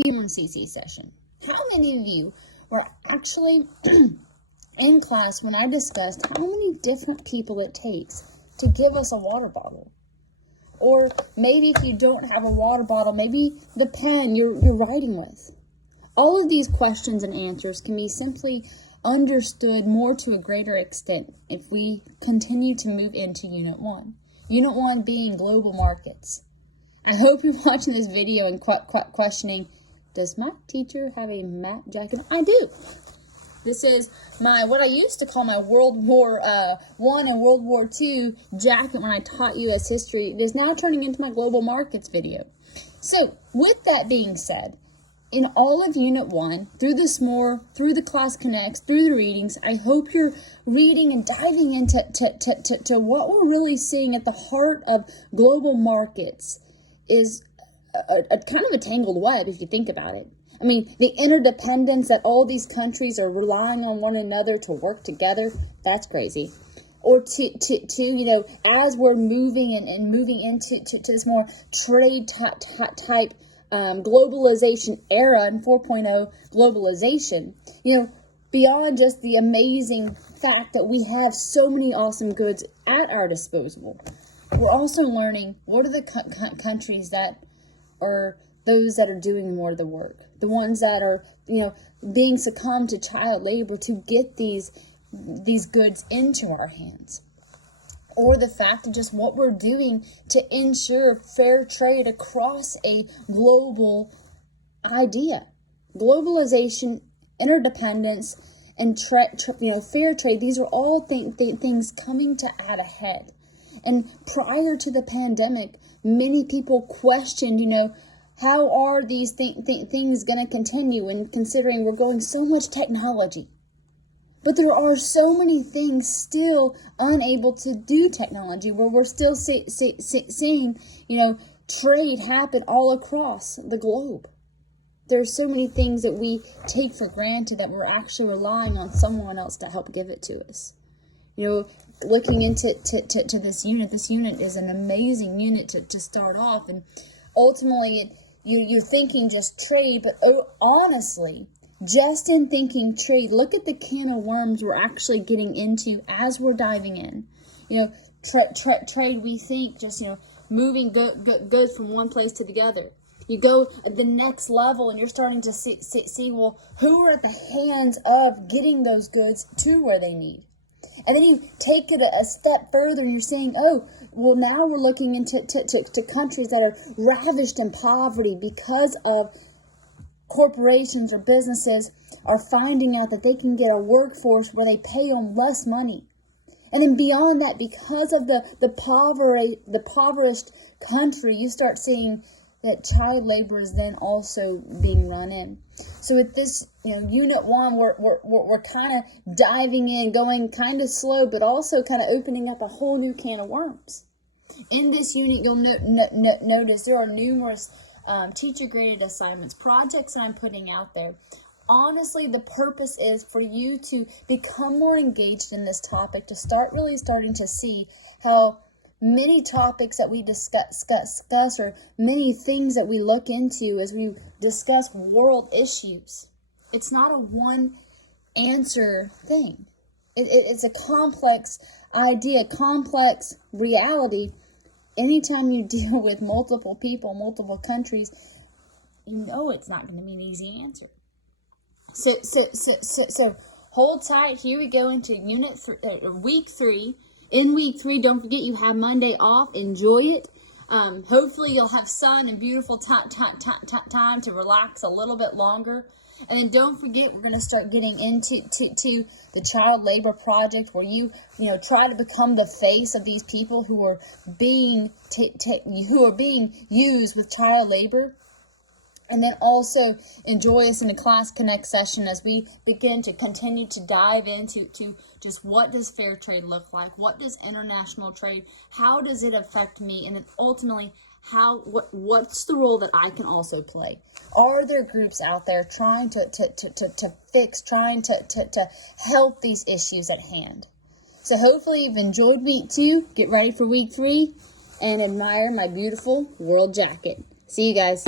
of you were in CC session? How many of you were actually in class when I discussed how many different people it takes to give us a water bottle? Or maybe if you don't have a water bottle, maybe the pen you're writing with. All of these questions and answers can be simply understood more to a greater extent if we continue to move into Unit 1. Unit 1 being global markets. I hope you're watching this video and questioning, does my teacher have a map jacket? I do. This is what I used to call my World War I and World War II jacket when I taught U.S. history. It is now turning into my global markets video. So with that being said, in all of Unit 1, through the SMORE, through the Class Connects, through the readings, I hope you're reading and diving into to what we're really seeing at the heart of global markets is a kind of a tangled web if you think about it. I mean, the interdependence that all these countries are relying on one another to work together, that's crazy. Or to as we're moving and moving into this more trade type globalization era and 4.0 globalization, beyond just the amazing fact that we have so many awesome goods at our disposal, we're also learning what are the countries that are those that are doing more of the work, the ones that are, being succumbed to child labor to get these goods into our hands. Or the fact of just what we're doing to ensure fair trade across a global idea. Globalization, interdependence, and fair trade, these are all things coming to add ahead. And prior to the pandemic, many people questioned, how are these things going to continue, and considering we're going so much technology. But there are so many things still unable to do technology, where we're still seeing, trade happen all across the globe. There are so many things that we take for granted that we're actually relying on someone else to help give it to us. Looking into to this unit is an amazing unit to start off. And ultimately, you're thinking just trade, but honestly, just in thinking trade, look at the can of worms we're actually getting into as we're diving in. Trade, we think just, moving goods from one place to the other. You go at the next level and you're starting to see, well, who are at the hands of getting those goods to where they need. And then you take it a step further and you're saying, oh, well, now we're looking into to countries that are ravished in poverty because of corporations or businesses are finding out that they can get a workforce where they pay them less money. And then beyond that, because of the impoverished country, you start seeing that child labor is then also being run in. So with this, Unit 1, we're kind of diving in, going kind of slow, but also kind of opening up a whole new can of worms. In this unit, you'll notice there are numerous teacher-graded assignments, projects that I'm putting out there. Honestly, the purpose is for you to become more engaged in this topic, to starting to see how many topics that we discuss or many things that we look into as we discuss world issues. It's not a one answer thing. It's a complex idea, complex reality. Anytime you deal with multiple people, multiple countries, it's not going to be an easy answer. So hold tight. Here we go into week 3. In week 3, don't forget you have Monday off. Enjoy it. Hopefully you'll have sun and beautiful time to relax a little bit longer. And then don't forget, we're going to start getting into the child labor project, where you try to become the face of these people who are being used with child labor. And then also enjoy us in a Class Connect session as we begin to continue to dive into just what does fair trade look like? What does international trade? How does it affect me? And then ultimately, what's the role that I can also play? Are there groups out there trying to fix, trying to help these issues at hand? So hopefully you've enjoyed week 2. Get ready for week 3 and admire my beautiful world jacket. See you guys.